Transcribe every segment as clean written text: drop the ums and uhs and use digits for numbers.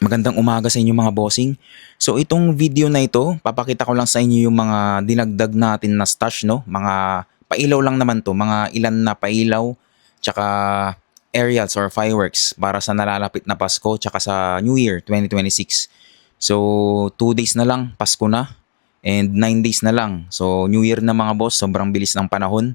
Magandang umaga sa inyo mga bossing. So itong video na ito, papakita ko lang sa inyo yung mga dinagdag natin na stash, no? Mga pailaw lang naman to, mga ilan na pailaw, tsaka aerials or fireworks para sa nalalapit na Pasko, tsaka sa New Year 2026. So 2 days na lang, Pasko na, and 9 days na lang. So New Year na mga boss, sobrang bilis ng panahon.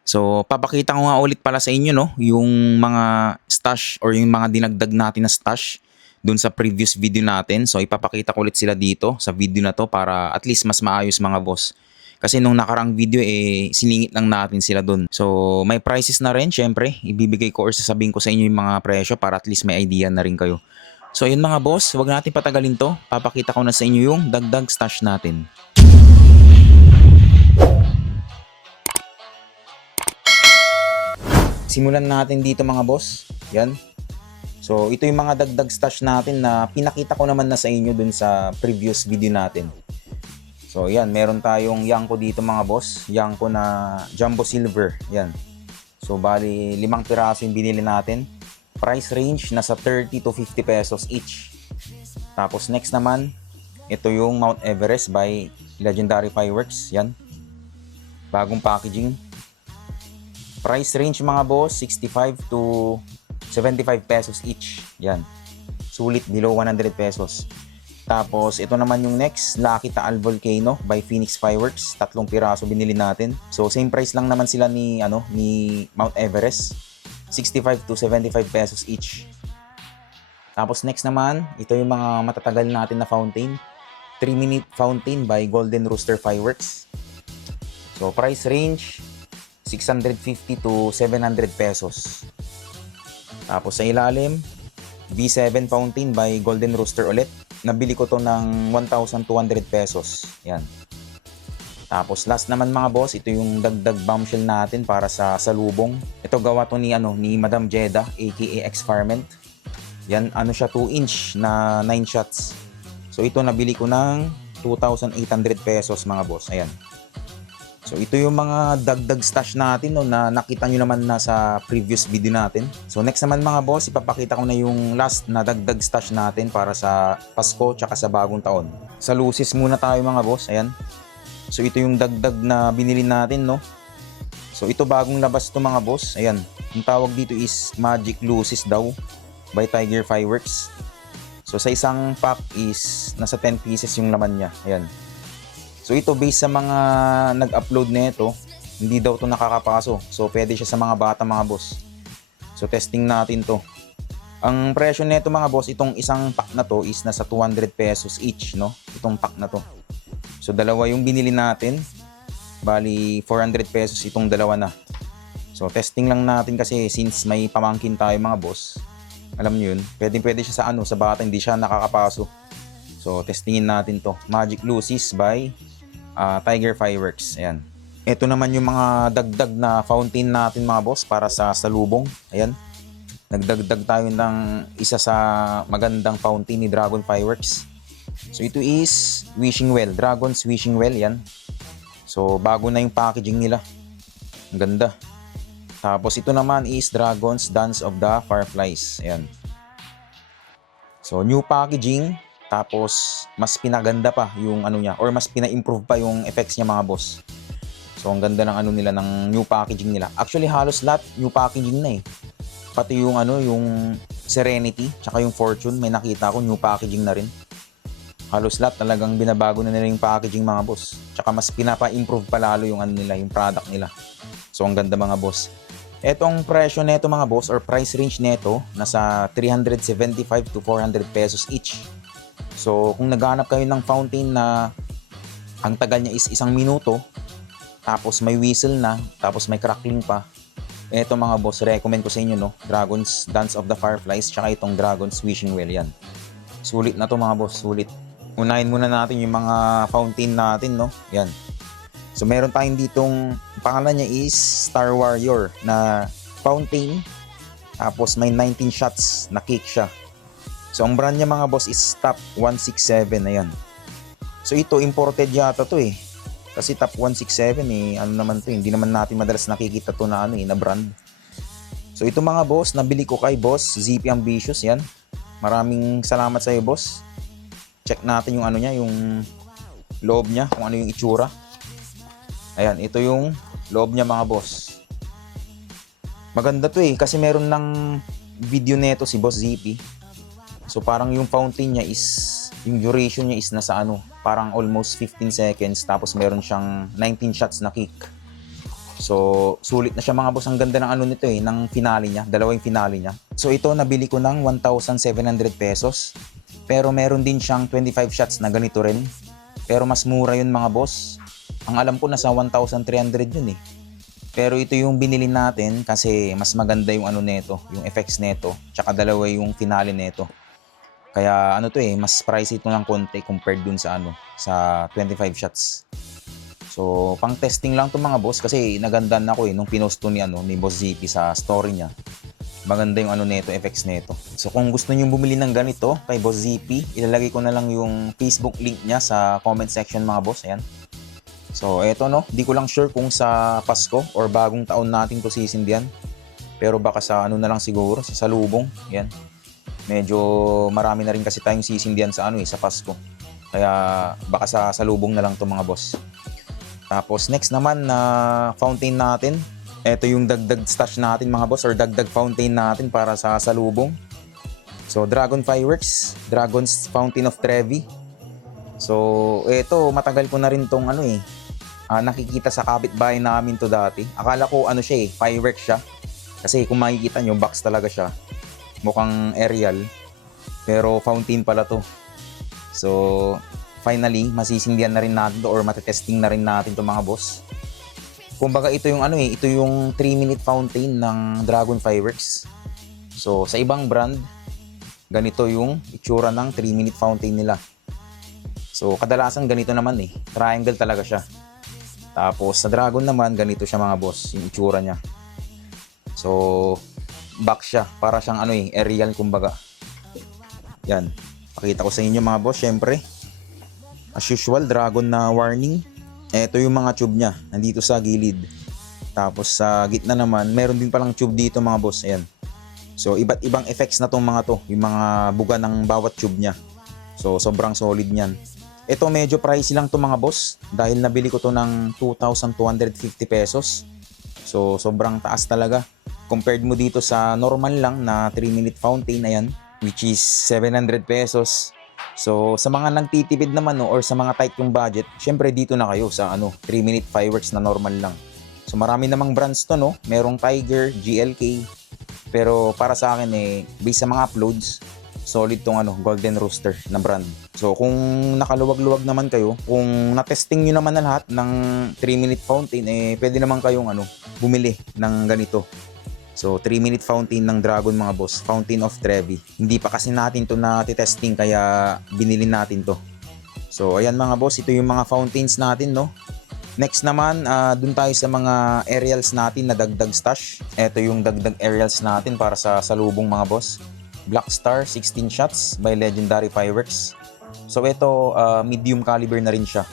So papakita ko nga ulit pala sa inyo, no, yung mga stash or yung mga dinagdag natin na stash dun sa previous video natin. So ipapakita ko ulit sila dito sa video na to para at least mas maayos mga boss. Kasi nung nakarang video siningit lang natin sila dun. So may prices na rin syempre. Ibibigay ko or sasabihin ko sa inyo yung mga presyo para at least may idea na rin kayo. So ayun mga boss, wag natin patagalin to. Papakita ko na sa inyo yung dagdag stash natin. Simulan natin dito mga boss. Yan. So ito yung mga dagdag stash natin na pinakita ko naman na sa inyo dun sa previous video natin. So yan, meron tayong Yanko dito mga boss. Yanko na Jumbo Silver. Yan. So bali 5 piraso yung binili natin. Price range nasa 30 to 50 pesos each. Tapos next naman, ito yung Mount Everest by Legendary Fireworks. Yan. Bagong packaging. Price range mga boss, 65 to 75 pesos each. Yan. Sulit, below 100 pesos. Tapos, ito naman yung next, Lucky Taal Volcano by Phoenix Fireworks. 3 piraso binili natin. So, same price lang naman sila ni Mount Everest. 65 to 75 pesos each. Tapos, next naman, ito yung mga matatagal natin na fountain. 3-minute fountain by Golden Rooster Fireworks. So, price range, 650 to 700 pesos. Tapos sa ilalim, V7 fountain by Golden Rooster ulit. Nabili ko to ng 1,200 pesos. Yan. Tapos last naman mga boss, ito yung dagdag bombshell natin para sa salubong. Ito gawa to ni Madam Jeddah aka X-Farment. Yan, siya 2 inch na 9 shots. So ito nabili ko ng 2,800 pesos mga boss. Ayan. So ito yung mga dagdag stash natin na nakita nyo naman na sa previous video natin. So next naman mga boss, ipapakita ko na yung last na dagdag stash natin para sa Pasko tsaka sa bagong taon. Sa lucis muna tayo mga boss, ayan. So ito yung dagdag na binili natin, no. So ito bagong labas to mga boss, ayan. Yung tawag dito is Magic Lucis daw by Tiger Fireworks. So sa isang pack is nasa 10 pieces yung laman niya, ayan. So ito based sa mga nag-upload nito, hindi daw to nakakapaso. So pwede siya sa mga bata mga boss. So testing natin to. Ang presyo nito mga boss, itong isang pack na to is nasa 200 pesos each, no? Itong pack na to. So dalawa yung binili natin. Bali 400 pesos itong dalawa na. So testing lang natin kasi since may pamangkin tayo mga boss. Alam niyo yun, pwede siya sa bata, hindi siya nakakapaso. So testingin natin to. Magic Lucis by Tiger Fireworks. Ayan. Ito naman yung mga dagdag na fountain natin mga boss para sa salubong. Ayan. Nagdagdag tayo ng isa sa magandang fountain ni Dragon Fireworks. So ito is Wishing Well. Dragon's Wishing Well. Yan. So bago na yung packaging nila. Ang ganda. Tapos ito naman is Dragon's Dance of the Fireflies. Ayan. So new packaging. Tapos, mas pinaganda pa yung niya or mas pina-improve pa yung effects niya mga boss. So, ang ganda ng nila, ng new packaging nila. Actually, halos lahat new packaging na eh. Pati yung yung Serenity, tsaka yung Fortune, may nakita ko new packaging na rin. Halos lahat talagang binabago na nila yung packaging mga boss. Tsaka mas pinapa-improve pa lalo yung nila, yung product nila. So, ang ganda mga boss. Etong presyo nito mga boss or price range nito, nasa 375 to 400 pesos each. So, kung naghanap kayo ng fountain na ang tagal niya is 1 minuto, tapos may whistle na, tapos may crackling pa, eto mga boss, recommend ko sa inyo, no? Dragon's Dance of the Fireflies, tsaka itong Dragon's Wishing Well, yan. Sulit na to mga boss, sulit. Unahin muna natin yung mga fountain natin, no? Yan. So, meron tayong ditong, pangalan niya is Star Warrior na fountain, tapos may 19 shots na cake siya. So, ang brand niya mga boss is Top 167. Ayan. So, ito imported yata to eh. Kasi Top 167 naman to, hindi naman natin madalas nakikita to na na brand. So, ito mga boss, nabili ko kay Boss ZP Ambitious. Yan. Maraming salamat sa iyo, boss. Check natin yung ano niya, yung loob niya, kung ano yung itsura. Ayan, ito yung loob niya mga boss. Maganda to kasi meron ng video neto si Boss ZP. So parang yung fountain niya is, yung duration niya is nasa parang almost 15 seconds, tapos meron siyang 19 shots na kick. So sulit na siya mga boss. Ang ganda ng nito ng finale niya, dalawang finale niya. So ito nabili ko ng 1,700 pesos. Pero meron din siyang 25 shots na ganito rin. Pero mas mura yun mga boss. Ang alam ko nasa 1,300 yun Pero ito yung binili natin kasi mas maganda yung neto, yung effects neto, tsaka dalawa yung finale neto. Kaya mas pricey ito ng konti compared dun sa sa 25 shots. So pang testing lang to mga boss kasi nagandahan ako nung pinost to ni Boss ZP sa story niya. Maganda yung neto, effects neto. So kung gusto niyo bumili ng ganito kay Boss ZP, ilalagay ko na lang yung Facebook link niya sa comment section mga boss. Ayan. So eto di ko lang sure kung sa Pasko or bagong taon natin to sisindihan. Pero baka sa na lang siguro, sa salubong. Yan. Medyo marami na rin kasi tayong sisindihan sa sa Pasko. Kaya baka sa salubong na lang to mga boss. Tapos next naman na fountain natin. Eto yung dagdag stash natin mga boss, or dagdag fountain natin para sa salubong. So Dragon Fireworks, Dragon's Fountain of Trevi. So eto matagal ko na rin tong nakikita sa kapitbahay namin to dati. Akala ko siya fireworks siya. Kasi kung makikita nyo, box talaga siya. Mukhang aerial. Pero fountain pala to. So, finally, masisindihan na rin natin to or matetesting na rin natin to mga boss. Kumbaga ito yung ito yung 3-minute fountain ng Dragon Fireworks. So, sa ibang brand, ganito yung itsura ng 3-minute fountain nila. So, kadalasan ganito naman triangle talaga siya. Tapos sa Dragon naman, ganito siya mga boss, yung itsura niya. So, box siya. Para siyang aerial kumbaga. Yan. Pakita ko sa inyo mga boss, syempre. As usual, Dragon na warning. Ito yung mga tube niya. Nandito sa gilid. Tapos sa gitna naman, meron din palang tube dito mga boss. Ayan. So, iba't ibang effects na tong mga to. Yung mga buga ng bawat tube niya. So, sobrang solid niyan. Ito medyo pricey lang to mga boss dahil nabili ko to ng 2,250 pesos. So sobrang taas talaga. Compared mo dito sa normal lang na 3-minute fountain na yan, which is 700 pesos. So sa mga nagtitipid naman or sa mga tight yung budget, syempre dito na kayo sa 3-minute fireworks na normal lang. So marami namang brands to merong Tiger, GLK. Pero para sa akin based sa mga uploads, solid tong Golden Rooster na brand. So kung nakaluwag-luwag naman kayo, kung na-testing nyo naman na lahat ng 3-minute fountain, pwede naman kayong bumili ng ganito. So 3-minute fountain ng Dragon mga boss, Fountain of Trevi. Hindi pa kasi natin to na-testing kaya binili natin to. So ayan mga boss, ito yung mga fountains natin Next naman, dun tayo sa mga aerials natin na dagdag stash. Ito yung dagdag aerials natin para sa salubong mga boss. Black Star 16 shots by Legendary Fireworks. So ito medium caliber na rin siya.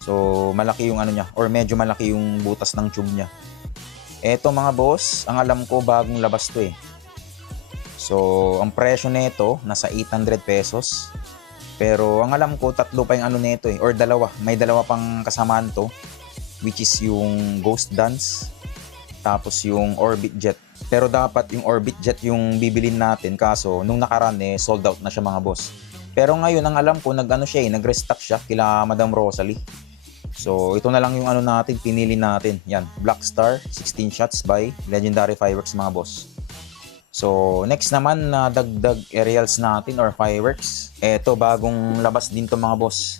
So malaki yung niya or medyo malaki yung butas ng tube niya. Ito mga boss, ang alam ko bagong labas to So ang presyo nito nasa 800 pesos. Pero ang alam ko tatlo pa yung nito or dalawa. May dalawa pang kasamaan to, which is yung Ghost Dance tapos yung Orbit Jet. Pero dapat yung Orbit Jet yung bibilin natin, kaso nung nakaraan sold out na siya mga boss. Pero ngayon ang alam ko nag-restock siya kila Madam Rosalie. So ito na lang yung natin pinili natin. Yan, Black Star 16 shots by Legendary Fireworks mga boss. So next naman na dagdag aerials natin or fireworks. Eto bagong labas din to mga boss.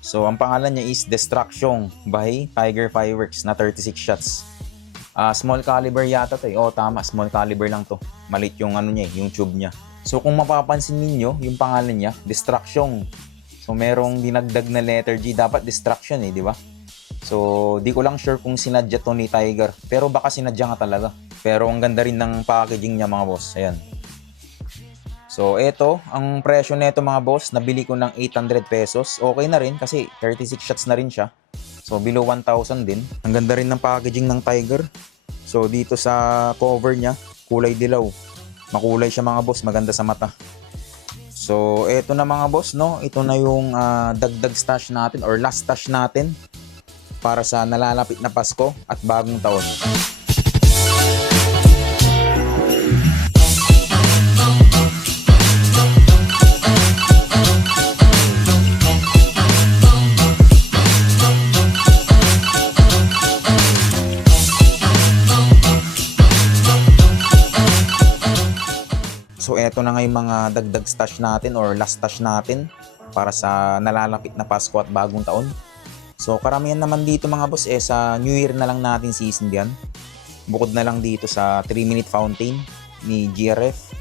So ang pangalan niya is Destruction by Tiger Fireworks na 36 shots. Small caliber yata to tama, small caliber lang to. Malit yung niya yung tube niya. So kung mapapansin niyo yung pangalan niya, Destruction. So merong dinagdag na letter G, dapat Destruction di ba? So di ko lang sure kung sinadya to ni Tiger, pero baka sinadya nga talaga. Pero ang ganda rin ng packaging niya mga boss. Ayan. So eto, ang presyo nito mga boss, nabili ko ng 800 pesos. Okay na rin kasi 36 shots na rin siya. So below 1,000 din. Ang ganda rin ng packaging ng Tiger. So dito sa cover niya, kulay dilaw. Makulay siya mga boss, maganda sa mata. So, eto na mga boss, no? Ito na yung dagdag stash natin or last stash natin para sa nalalapit na Pasko at bagong taon. So eto na nga yung mga dagdag stash natin or last stash natin para sa nalalapit na Pasko at bagong taon. So karamihan naman dito mga boss sa New Year na lang natin sisindihan. Bukod na lang dito sa 3-minute fountain ni GRF,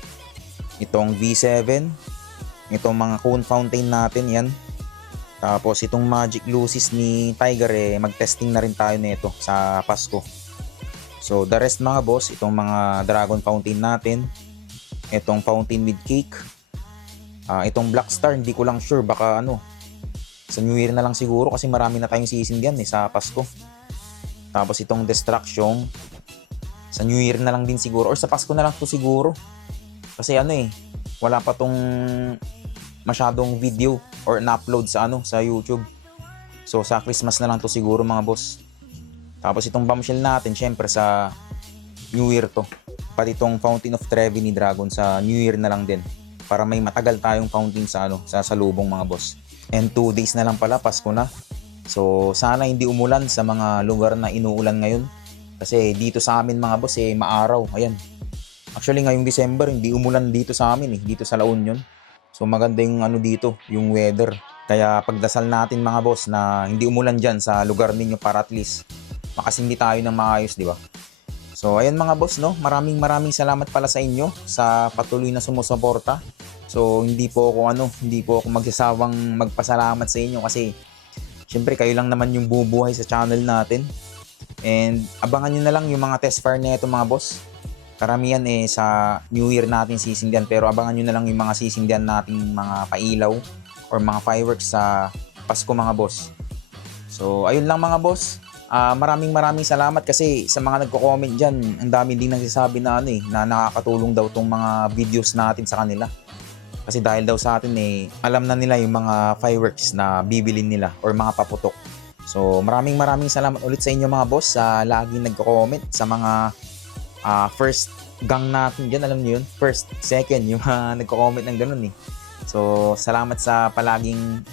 itong V7, itong mga cone fountain natin yan. Tapos itong Magic Lucis ni Tiger mag-testing na rin tayo nito sa Pasko. So the rest mga boss, itong mga dragon fountain natin, itong fountain with cake, itong Black Star hindi ko lang sure, baka sa New Year na lang siguro kasi marami na tayong sisindihan sa Pasko. Tapos itong Destruction sa New Year na lang din siguro or sa Pasko na lang to siguro kasi wala pa tong masyadong video or na-upload sa sa YouTube. So sa Christmas na lang to siguro mga boss. Tapos itong bombshell natin syempre sa New Year to. Pati itong Fountain of Trevi ni Dragon sa New Year na lang din para may matagal tayong fountain sa sa salubong mga boss. And 2 days na lang pala Pasko na. So sana hindi umulan sa mga lugar na inuulan ngayon kasi dito sa amin mga boss maaraw. Ayan. Actually ngayong December hindi umulan dito sa amin dito sa La Union. So maganda yung dito, yung weather. Kaya pagdasal natin mga boss na hindi umulan diyan sa lugar ninyo para at least makasindi tayo ng maayos, di ba? So ayan mga boss, maraming salamat pala sa inyo sa patuloy na sumusuporta. So hindi po ako magsasawang magpasalamat sa inyo kasi syempre kayo lang naman yung bubuhay sa channel natin. And abangan nyo na lang yung mga test fire nito mga boss. Karamihan sa New Year natin sisindihan, pero abangan nyo na lang yung mga sisindihan nating mga pailaw or mga fireworks sa Pasko mga boss. So ayun lang mga boss. Maraming salamat kasi sa mga nagko-comment dyan, ang dami din nagsasabi na na nakakatulong daw tong mga videos natin sa kanila. Kasi dahil daw sa atin alam na nila yung mga fireworks na bibilin nila or mga paputok. So maraming salamat ulit sa inyo mga boss sa laging nagko-comment sa mga first gang natin dyan, alam niyo yun, first, second, yung nagko-comment ng ganun So salamat sa palaging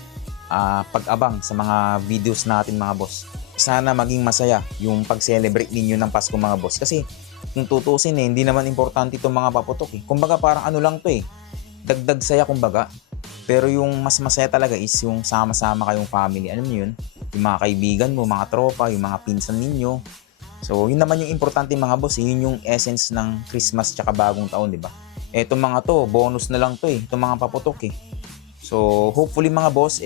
pag-abang sa mga videos natin mga boss. Sana maging masaya yung pag-celebrate ninyo ng Pasko mga boss. Kasi kung tutusin hindi naman importante itong mga paputok Kumbaga parang lang to dagdag saya kumbaga. Pero yung mas masaya talaga is yung sama-sama kayong family. Alam niyo yun? Yung mga kaibigan mo, mga tropa, yung mga pinsan ninyo. So yun naman yung importante mga boss. Yun yung essence ng Christmas tsaka bagong taon, di ba? Etong mga to, bonus na lang to itong mga paputok So hopefully mga boss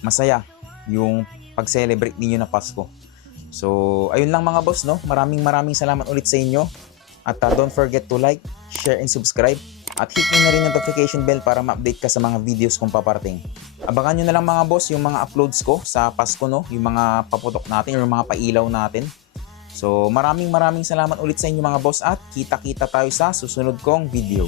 masaya yung pag-celebrate ninyo na Pasko. So, ayun lang mga boss, Maraming salamat ulit sa inyo. At don't forget to like, share, and subscribe. At hit nyo na rin yung notification bell para ma-update ka sa mga videos kong paparating. Abangan nyo na lang mga boss yung mga uploads ko sa Pasko, yung mga paputok natin or mga pailaw natin. So, maraming salamat ulit sa inyo mga boss at kita-kita tayo sa susunod kong video.